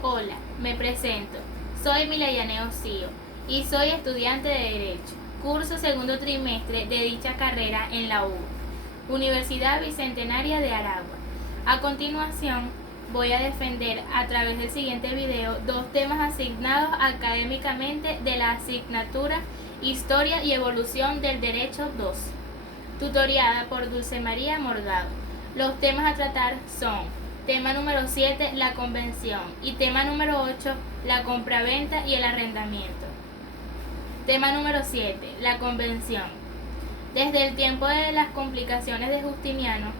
Hola, me presento. Soy Milayane Osío y soy estudiante de Derecho. Curso segundo trimestre de dicha carrera en la Universidad Bicentenaria de Aragua. A continuación, voy a defender a través del siguiente video dos temas asignados académicamente de la asignatura Historia y Evolución del Derecho 2, tutoriada por Dulce María Morgado. Los temas a tratar son: tema número 7, la convención, y tema número 8, la compraventa y el arrendamiento. Tema número 7, la convención. Desde el tiempo de las complicaciones de Justiniano,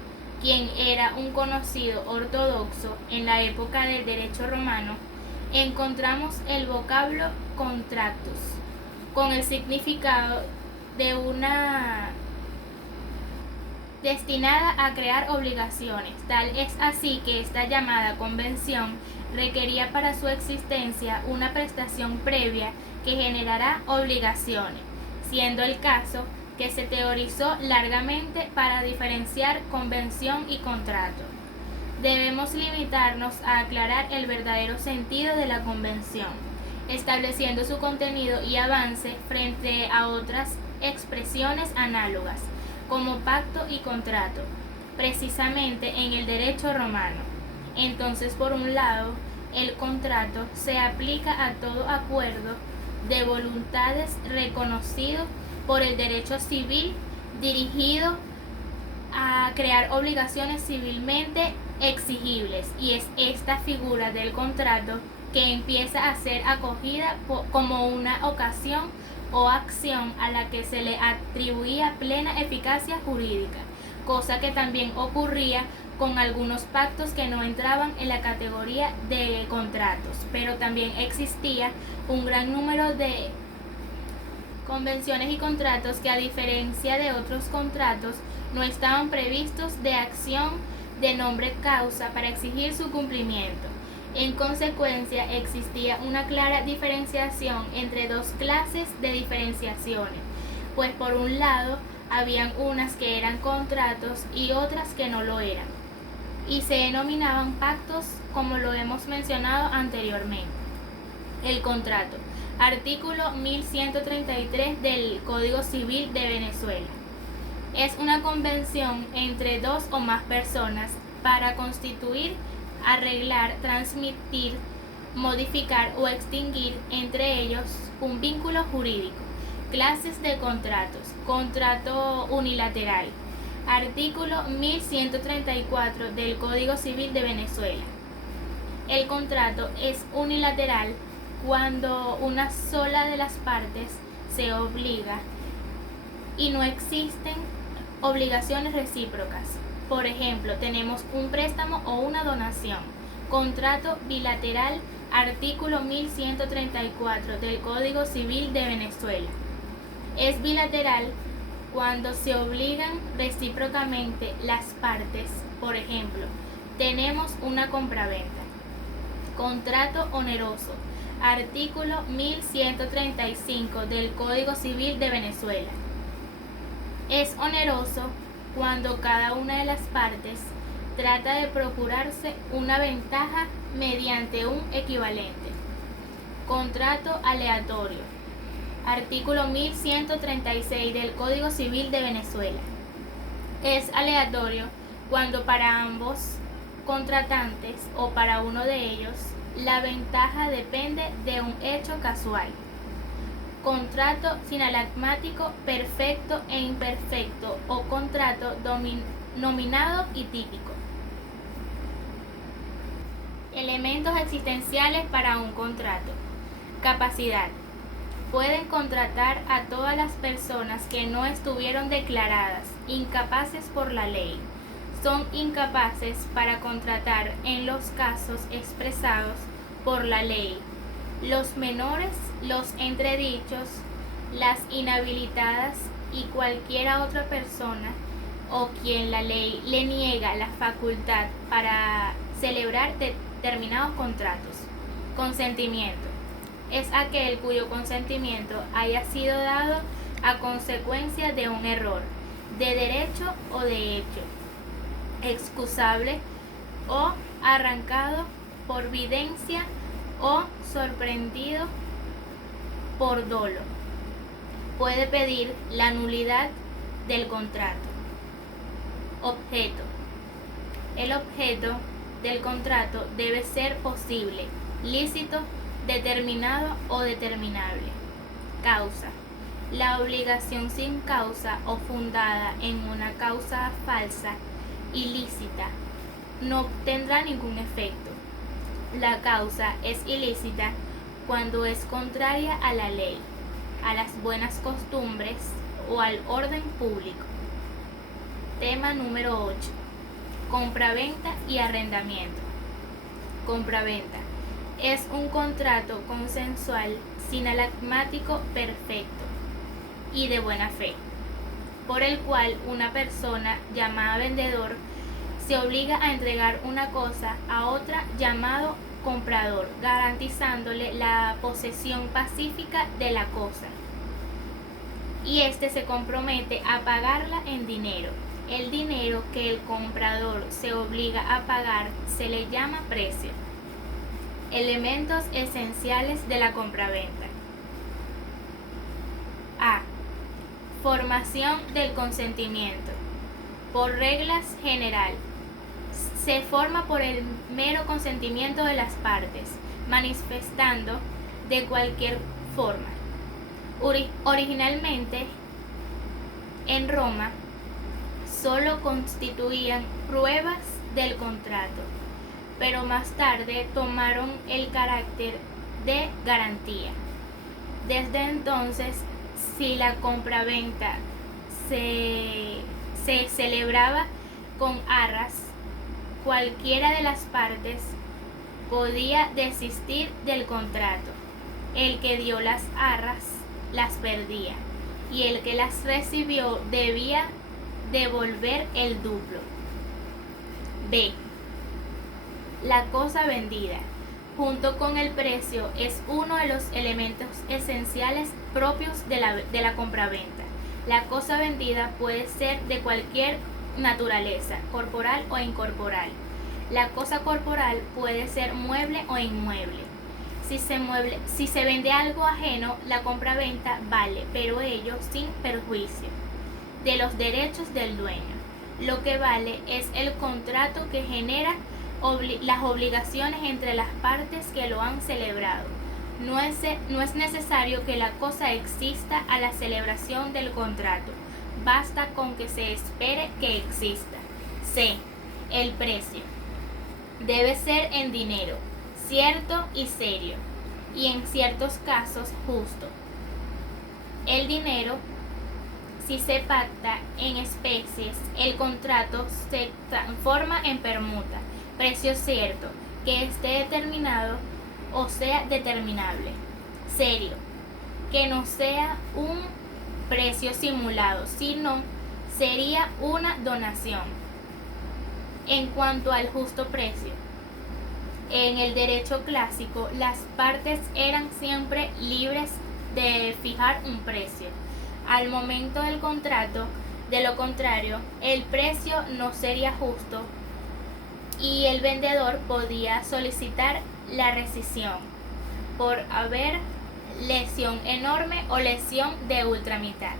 quien era un conocido ortodoxo en la época del derecho romano, encontramos el vocablo contractus, con el significado de una destinada a crear obligaciones. Tal es así que esta llamada convención requería para su existencia una prestación previa que generará obligaciones, siendo el caso que se teorizó largamente para diferenciar convención y contrato. Debemos limitarnos a aclarar el verdadero sentido de la convención, estableciendo su contenido y avance frente a otras expresiones análogas, como pacto y contrato, precisamente en el derecho romano. Entonces, por un lado, el contrato se aplica a todo acuerdo de voluntades reconocido por el derecho civil dirigido a crear obligaciones civilmente exigibles, y es esta figura del contrato que empieza a ser acogida como una ocasión o acción a la que se le atribuía plena eficacia jurídica, cosa que también ocurría con algunos pactos que no entraban en la categoría de contratos, pero también existía un gran número de convenciones y contratos que, a diferencia de otros contratos, no estaban previstos de acción de nombre causa para exigir su cumplimiento. En consecuencia, existía una clara diferenciación entre dos clases de diferenciaciones, pues por un lado habían unas que eran contratos y otras que no lo eran, y se denominaban pactos, como lo hemos mencionado anteriormente. El contrato. Artículo 1133 del Código Civil de Venezuela. Es una convención entre dos o más personas para constituir, arreglar, transmitir, modificar o extinguir entre ellos un vínculo jurídico. Clases de contratos. Contrato unilateral. Artículo 1134 del Código Civil de Venezuela. El contrato es unilateral cuando una sola de las partes se obliga y no existen obligaciones recíprocas. Por ejemplo, tenemos un préstamo o una donación. Contrato bilateral, artículo 1134 del Código Civil de Venezuela. Es bilateral cuando se obligan recíprocamente las partes. Por ejemplo, tenemos una compraventa. Contrato oneroso, artículo 1135 del Código Civil de Venezuela. Es oneroso cuando cada una de las partes trata de procurarse una ventaja mediante un equivalente. Contrato aleatorio, artículo 1136 del Código Civil de Venezuela. Es aleatorio cuando para ambos contratantes o para uno de ellos la ventaja depende de un hecho casual. Contrato sinalagmático perfecto e imperfecto, o contrato nominado y típico. Elementos existenciales para un contrato. Capacidad. Pueden contratar a todas las personas que no estuvieron declaradas incapaces por la ley. Son incapaces para contratar en los casos expresados por la ley: los menores, los entredichos, las inhabilitadas y cualquiera otra persona o quien la ley le niega la facultad para celebrar determinados contratos. Consentimiento. Es aquel cuyo consentimiento haya sido dado a consecuencia de un error, de derecho o de hecho, excusable o arrancado por videncia o sorprendido por dolo. Puede pedir la nulidad del contrato. Objeto. El objeto del contrato debe ser posible, lícito, determinado o determinable. Causa. La obligación sin causa o fundada en una causa falsa, ilícita, no tendrá ningún efecto. La causa es ilícita cuando es contraria a la ley, a las buenas costumbres o al orden público. Tema número 8. Compraventa y arrendamiento. Compraventa es un contrato consensual sinalagmático perfecto y de buena fe, por el cual una persona llamada vendedor se obliga a entregar una cosa a otra llamado comprador, garantizándole la posesión pacífica de la cosa, y éste se compromete a pagarla en dinero. El dinero que el comprador se obliga a pagar se le llama precio. Elementos esenciales de la compraventa. A. Formación del consentimiento. Por reglas general, se forma por el mero consentimiento de las partes, manifestando de cualquier forma. Originalmente, en Roma, solo constituían pruebas del contrato, pero más tarde tomaron el carácter de garantía. Desde entonces, si la compraventa se celebraba con arras, cualquiera de las partes podía desistir del contrato. El que dio las arras las perdía y el que las recibió debía devolver el duplo. B. La cosa vendida, junto con el precio, es uno de los elementos esenciales propios de la compraventa. La cosa vendida puede ser de cualquier naturaleza, corporal o incorporal. La cosa corporal puede ser mueble o inmueble. Si se vende algo ajeno, la compraventa vale, pero ello sin perjuicio de los derechos del dueño. Lo que vale es el contrato que genera las obligaciones entre las partes que lo han celebrado. No es necesario que la cosa exista a la celebración del contrato. Basta con que se espere que exista. C. El precio. Debe ser en dinero, cierto y serio, y en ciertos casos justo. El dinero, si se pacta en especies, el contrato se transforma en permuta. Precio cierto, que esté determinado o sea determinable. Serio, que no sea un precio simulado, sino sería una donación. En cuanto al justo precio, en el derecho clásico, las partes eran siempre libres de fijar un precio al momento del contrato. De lo contrario, el precio no sería justo y el vendedor podía solicitar la rescisión por haber lesión enorme o lesión de ultramitad.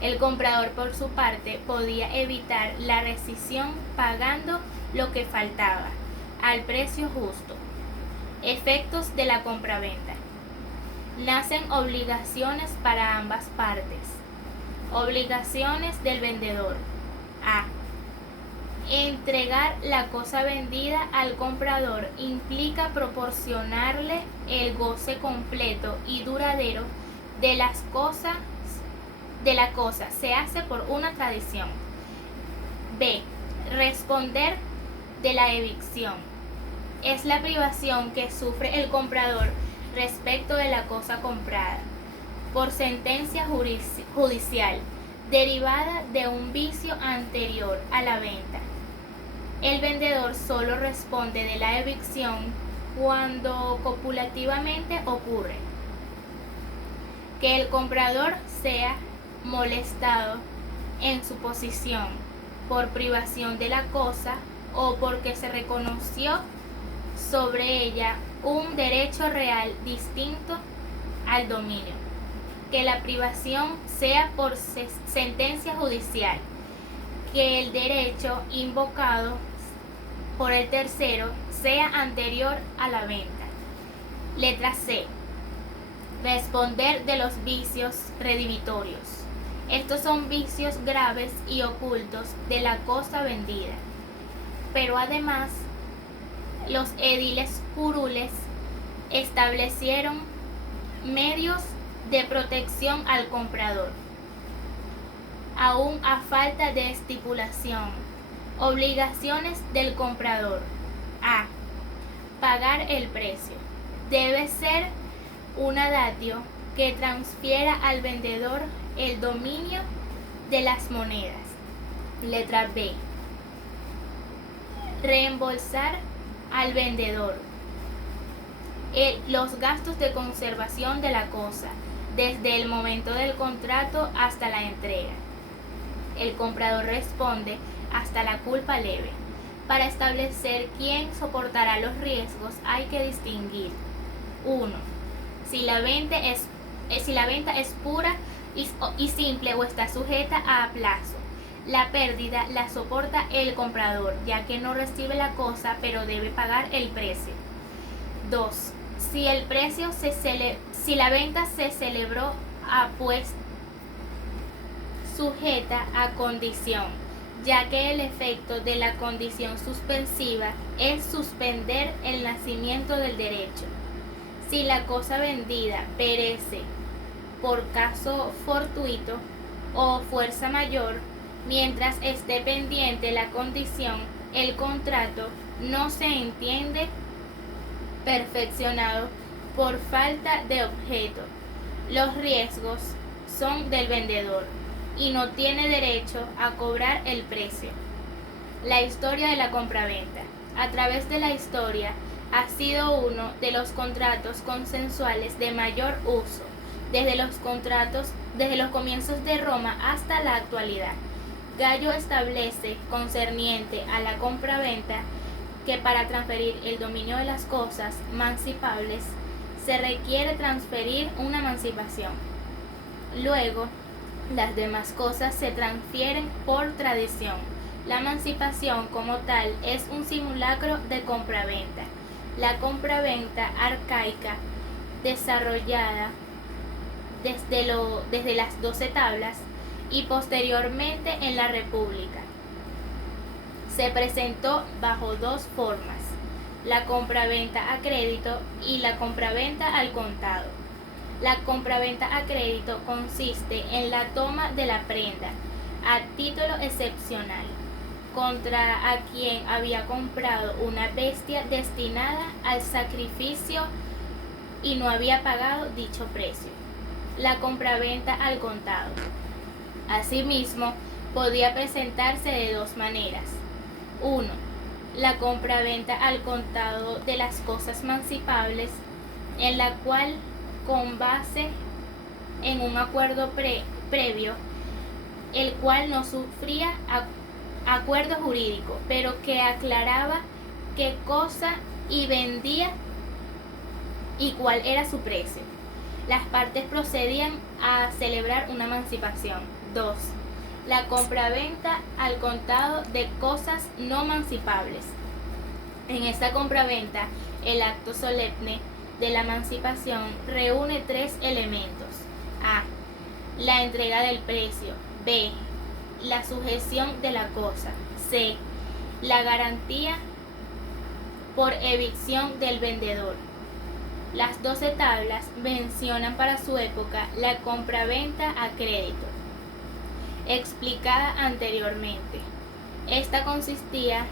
El comprador, por su parte, podía evitar la rescisión pagando lo que faltaba al precio justo. Efectos de la compraventa. Nacen obligaciones para ambas partes. Obligaciones del vendedor. A. Entregar la cosa vendida al comprador implica proporcionarle el goce completo y duradero de la cosa. Se hace por una tradición. B. Responder de la evicción. Es la privación que sufre el comprador respecto de la cosa comprada por sentencia judicial derivada de un vicio anterior a la venta. El vendedor solo responde de la evicción cuando copulativamente ocurre que el comprador sea molestado en su posición por privación de la cosa o porque se reconoció sobre ella un derecho real distinto al dominio, que la privación sea por sentencia judicial, que el derecho invocado por el tercero sea anterior a la venta. Letra C. Responder de los vicios redivitorios. Estos son vicios graves y ocultos de la cosa vendida. Pero además, los ediles curules establecieron medios de protección al comprador, aún a falta de estipulación. Obligaciones del comprador. A. Pagar el precio. Debe ser una datio que transfiera al vendedor el dominio de las monedas. Letra B. Reembolsar al vendedor los gastos de conservación de la cosa desde el momento del contrato hasta la entrega. El comprador responde hasta la culpa leve. Para establecer quién soportará los riesgos hay que distinguir: 1. Si la venta es pura y simple o está sujeta a aplazo. La pérdida la soporta el comprador, ya que no recibe la cosa, pero debe pagar el precio. 2. Si la venta se celebró pues sujeta a condición, ya que el efecto de la condición suspensiva es suspender el nacimiento del derecho. Si la cosa vendida perece por caso fortuito o fuerza mayor, mientras esté pendiente la condición, el contrato no se entiende perfeccionado por falta de objeto. Los riesgos son del vendedor y no tiene derecho a cobrar el precio. La historia de la compraventa. A través de la historia ha sido uno de los contratos consensuales de mayor uso, desde los comienzos de Roma hasta la actualidad. Gallo establece, concerniente a la compraventa, que para transferir el dominio de las cosas mancipables se requiere transferir una mancipación. Luego, las demás cosas se transfieren por tradición. La mancipación como tal es un simulacro de compraventa. La compraventa arcaica, desarrollada desde las 12 tablas y posteriormente en la República, se presentó bajo dos formas: la compraventa a crédito y la compraventa al contado. La compraventa a crédito consiste en la toma de la prenda a título excepcional contra a quien había comprado una bestia destinada al sacrificio y no había pagado dicho precio. La compraventa al contado, asimismo, podía presentarse de dos maneras: 1. La compraventa al contado de las cosas mancipables, en la cual, con base en un acuerdo previo, el cual no sufría acuerdo jurídico, pero que aclaraba qué cosa y vendía y cuál era su precio. Las partes procedían a celebrar una mancipación. 2. La compraventa al contado de cosas no mancipables. En esta compraventa, el acto solemne de la mancipación reúne tres elementos: A. La entrega del precio. B. La sujeción de la cosa. C. La garantía por evicción del vendedor. Las 12 tablas mencionan para su época la compraventa a crédito, explicada anteriormente. Esta consistía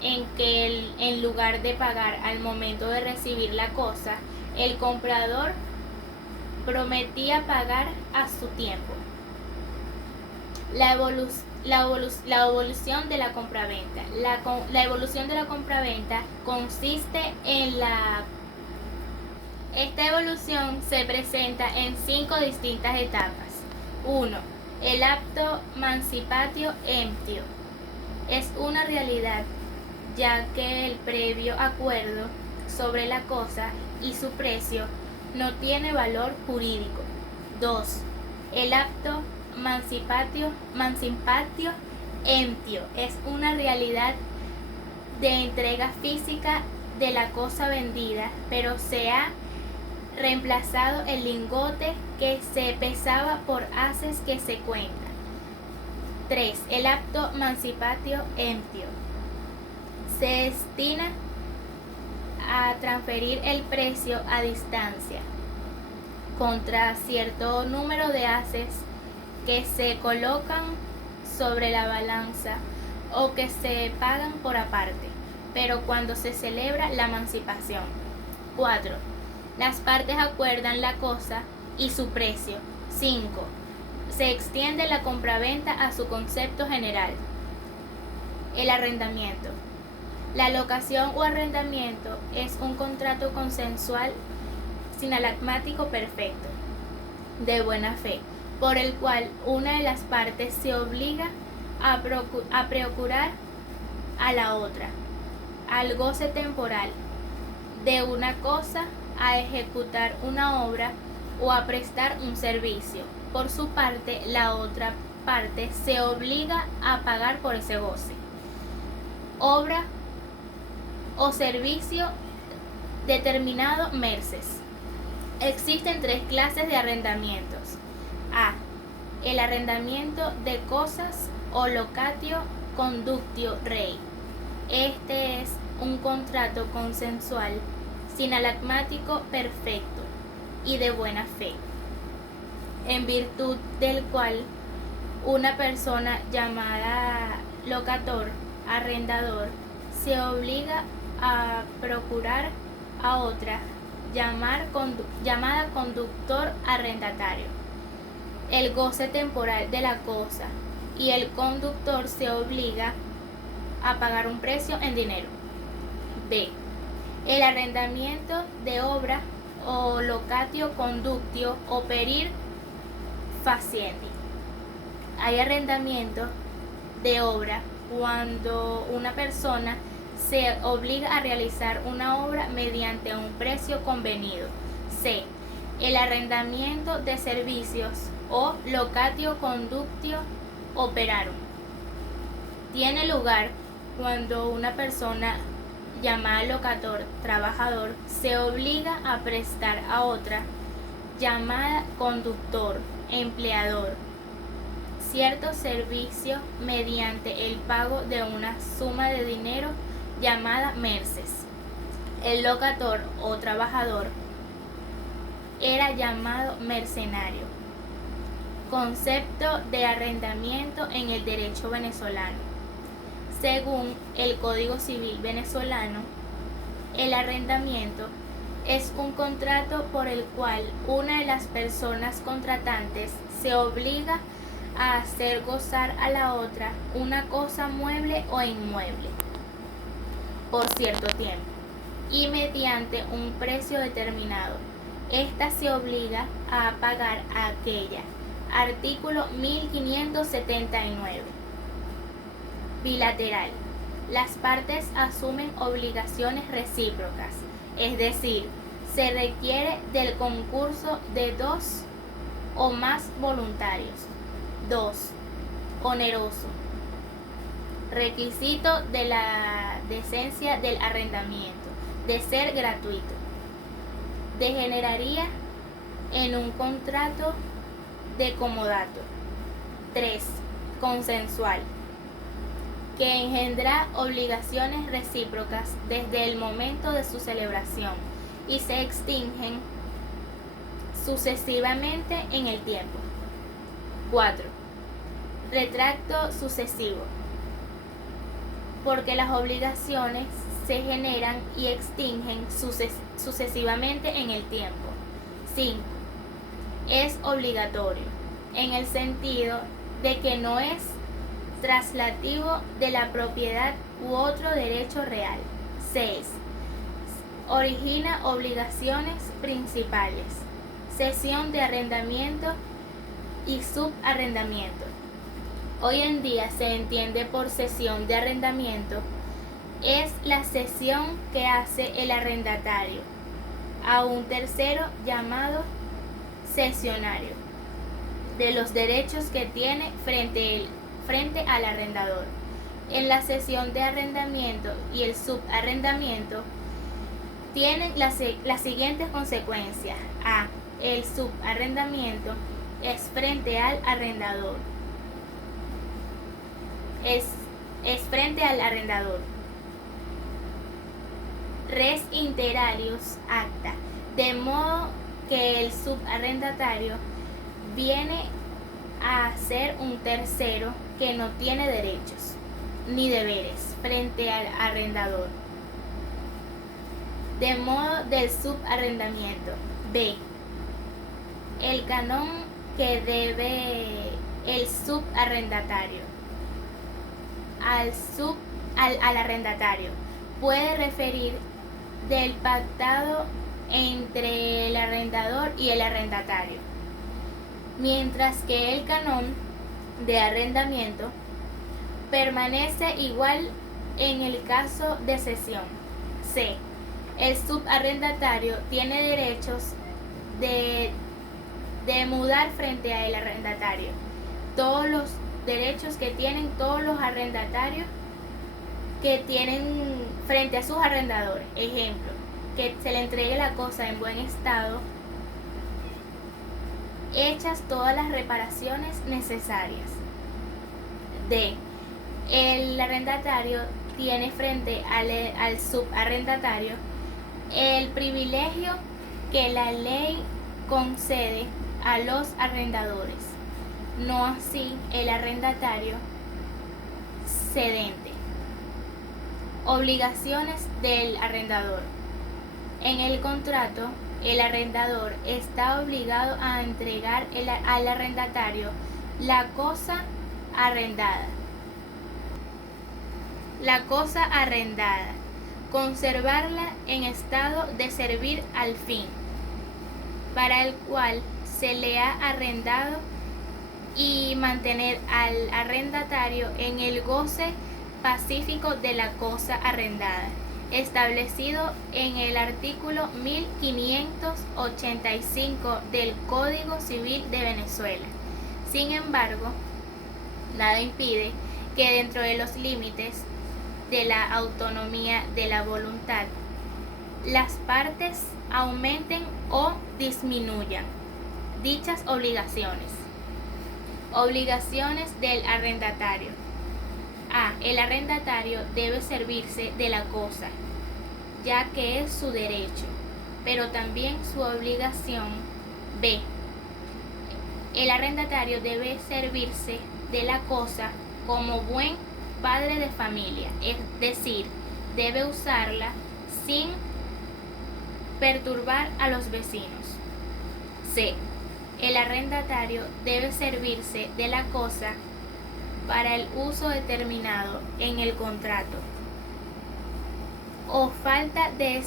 en que en lugar de pagar al momento de recibir la cosa, el comprador prometía pagar a su tiempo. La evolución de la compraventa. La evolución de la compraventa consiste en Esta evolución se presenta en 5 distintas etapas. 1. El acto mancipatio emptio. Es una realidad, ya que el previo acuerdo sobre la cosa y su precio no tiene valor jurídico. 2. El acto mancipatio emptio es una realidad de entrega física de la cosa vendida, pero se ha reemplazado el lingote que se pesaba por haces que se cuentan. 3. El acto mancipatio emptio se destina a transferir el precio a distancia contra cierto número de haces que se colocan sobre la balanza o que se pagan por aparte, pero cuando se celebra la emancipación. 4. Las partes acuerdan la cosa y su precio. 5. Se extiende la compraventa a su concepto general. El arrendamiento. La locación o arrendamiento es un contrato consensual sinalagmático perfecto, de buena fe, por el cual una de las partes se obliga a procurar a la otra, al goce temporal de una cosa, a ejecutar una obra o a prestar un servicio. Por su parte, la otra parte se obliga a pagar por ese goce, obra o servicio determinado merces. Existen 3 clases de arrendamientos. A. El arrendamiento de cosas o locatio conductio rei. Este es un contrato consensual, sinalagmático perfecto y de buena fe, en virtud del cual una persona llamada locator, arrendador, se obliga a procurar a otra llamada conductor arrendatario el goce temporal de la cosa, y el conductor se obliga a pagar un precio en dinero. B. El arrendamiento de obra o locatio conductio operir faciendi. Hay arrendamiento de obra cuando una persona se obliga a realizar una obra mediante un precio convenido. C. El arrendamiento de servicios o locatio conductio operarum. Tiene lugar cuando una persona llamada locator, trabajador, se obliga a prestar a otra llamada conductor, empleador, cierto servicio mediante el pago de una suma de dinero llamada merces. El locator o trabajador era llamado mercenario. Concepto de arrendamiento en el derecho venezolano. Según el Código Civil venezolano, el arrendamiento es un contrato por el cual una de las personas contratantes se obliga a hacer gozar a la otra una cosa mueble o inmueble por cierto tiempo y mediante un precio determinado. Esta se obliga a pagar a aquella. Artículo 1579. Bilateral. Las partes asumen obligaciones recíprocas, es decir, se requiere del concurso de 2 o más voluntarios. 2. Oneroso. Requisito de la decencia del arrendamiento, de ser gratuito. Degeneraría en un contrato de comodato. 3. Consensual, que engendra obligaciones recíprocas desde el momento de su celebración y se extinguen sucesivamente en el tiempo. 4. Retracto sucesivo, porque las obligaciones se generan y extinguen sucesivamente en el tiempo. 5. Es obligatorio, en el sentido de que no es traslativo de la propiedad u otro derecho real. 6. Origina obligaciones principales, cesión de arrendamiento y subarrendamiento. Hoy en día se entiende por cesión de arrendamiento es la cesión que hace el arrendatario a un tercero llamado cesionario de los derechos que tiene frente al arrendador. En la cesión de arrendamiento y el subarrendamiento tienen las siguientes consecuencias. A. El subarrendamiento es frente al arrendador. Es frente al arrendador. Res inter alios acta, de modo que el subarrendatario viene a ser un tercero que no tiene derechos ni deberes frente al arrendador. De modo del subarrendamiento. B. El canon que debe el subarrendatario al arrendatario puede referir del pactado entre el arrendador y el arrendatario, mientras que el canon de arrendamiento permanece igual en el caso de cesión. C. El subarrendatario tiene derechos de mudar frente al arrendatario todos los derechos que tienen todos los arrendatarios que tienen frente a sus arrendadores. Ejemplo, que se le entregue la cosa en buen estado, hechas todas las reparaciones necesarias. D. El arrendatario tiene frente al subarrendatario el privilegio que la ley concede a los arrendadores, no así el arrendatario cedente. Obligaciones del arrendador. En el contrato, el arrendador está obligado a entregar al arrendatario la cosa arrendada. Conservarla en estado de servir al fin para el cual se le ha arrendado y mantener al arrendatario en el goce pacífico de la cosa arrendada, establecido en el artículo 1585 del Código Civil de Venezuela. Sin embargo, nada impide que dentro de los límites de la autonomía de la voluntad, las partes aumenten o disminuyan dichas obligaciones. Obligaciones del arrendatario. A. El arrendatario debe servirse de la cosa, ya que es su derecho, pero también su obligación. B. El arrendatario debe servirse de la cosa como buen padre de familia, es decir, debe usarla sin perturbar a los vecinos. C. El arrendatario debe servirse de la cosa para el uso determinado en el contrato o falta de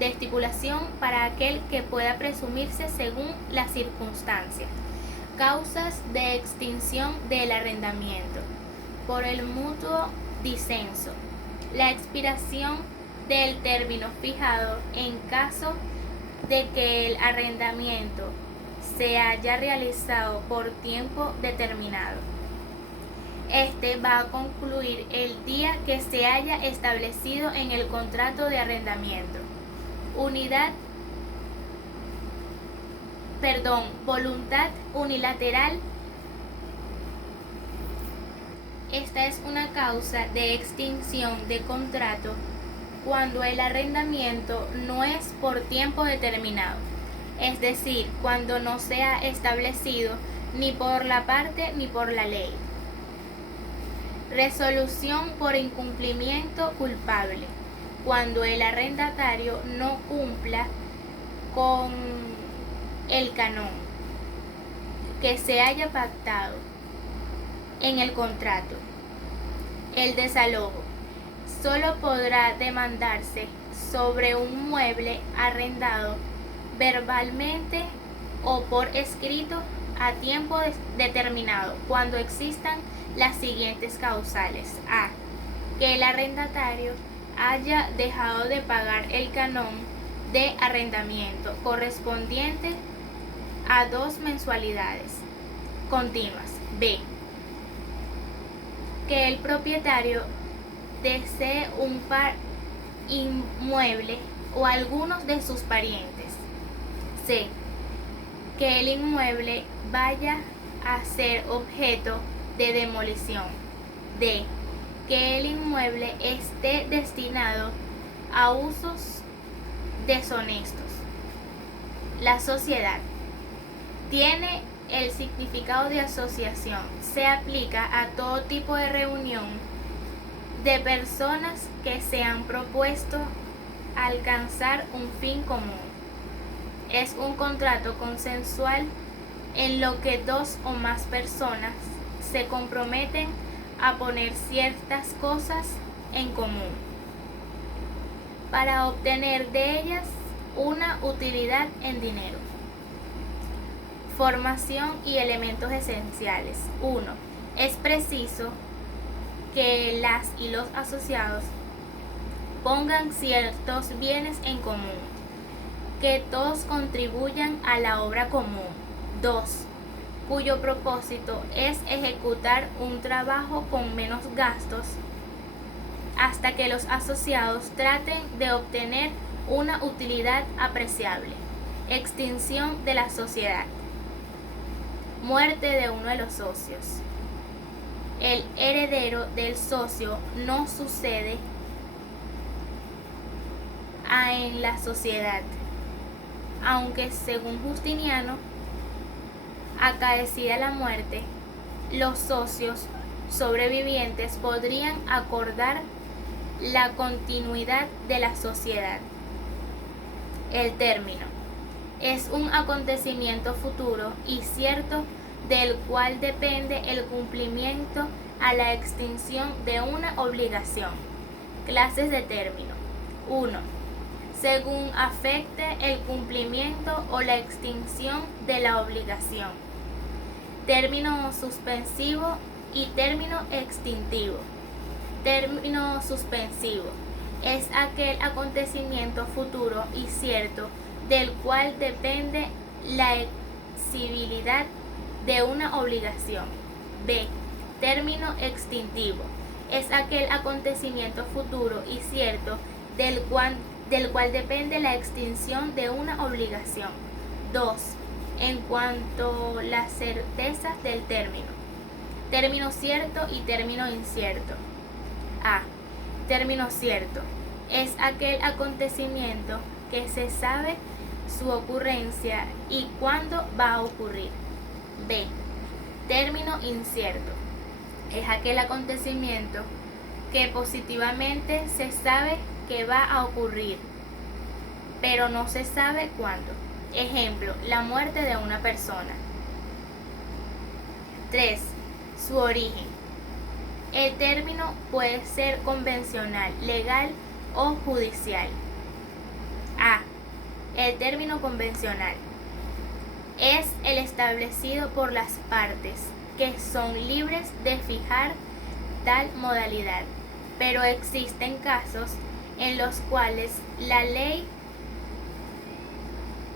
estipulación para aquel que pueda presumirse según las circunstancias. Causas de extinción del arrendamiento. Por el mutuo disenso. La expiración del término fijado en caso de que el arrendamiento se haya realizado por tiempo determinado. Este va a concluir el día que se haya establecido en el contrato de arrendamiento. Voluntad unilateral. Esta es una causa de extinción de contrato cuando el arrendamiento no es por tiempo determinado, es decir, cuando no se ha establecido ni por la parte ni por la ley. Resolución por incumplimiento culpable, cuando el arrendatario no cumpla con el canon que se haya pactado en el contrato. El desalojo solo podrá demandarse sobre un mueble arrendado verbalmente o por escrito a tiempo determinado cuando existan las siguientes causales. A. que el arrendatario haya dejado de pagar el canon de arrendamiento correspondiente a 2 mensualidades continuas. B. Que el propietario desee un inmueble o algunos de sus parientes. C. Que el inmueble vaya a ser objeto de demolición. D. Que el inmueble esté destinado a usos deshonestos. La sociedad tiene el significado de asociación. Se aplica a todo tipo de reunión de personas que se han propuesto alcanzar un fin común. Es un contrato consensual en lo que 2 o más personas se comprometen a poner ciertas cosas en común para obtener de ellas una utilidad en dinero. Formación y elementos esenciales. 1. Es preciso que las y los asociados pongan ciertos bienes en común, que todos contribuyan a la obra común. 2. Cuyo propósito es ejecutar un trabajo con menos gastos hasta que los asociados traten de obtener una utilidad apreciable. Extinción de la sociedad. Muerte de uno de los socios. El heredero del socio no sucede en la sociedad, aunque según Justiniano, acaecida la muerte, los socios sobrevivientes podrían acordar la continuidad de la sociedad. El término es un acontecimiento futuro y cierto del cual depende el cumplimiento a la extinción de una obligación. Clases de término. 1. Según afecte el cumplimiento o la extinción de la obligación. Término suspensivo y término extintivo. Término suspensivo es aquel acontecimiento futuro y cierto del cual depende la exigibilidad de una obligación. B. Término extintivo es aquel acontecimiento futuro y cierto del cual depende la extinción de una obligación. 2. En cuanto a las certezas del término. Término cierto y término incierto. A. Término cierto es aquel acontecimiento que se sabe su ocurrencia y cuándo va a ocurrir. B. Término incierto es aquel acontecimiento que positivamente se sabe que va a ocurrir, pero no se sabe cuándo. Ejemplo, la muerte de una persona. 3. Su origen. El término puede ser convencional, legal o judicial. A. El término convencional es el establecido por las partes, que son libres de fijar tal modalidad, pero existen casos en los cuales la ley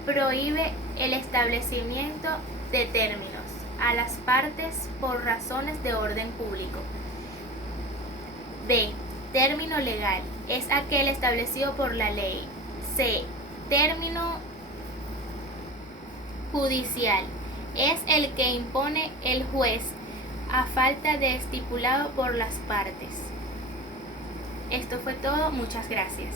prohíbe el establecimiento de términos a las partes por razones de orden público. B. Término legal es aquel establecido por la ley. C. Término judicial es el que impone el juez a falta de estipulado por las partes. Esto fue todo, muchas gracias.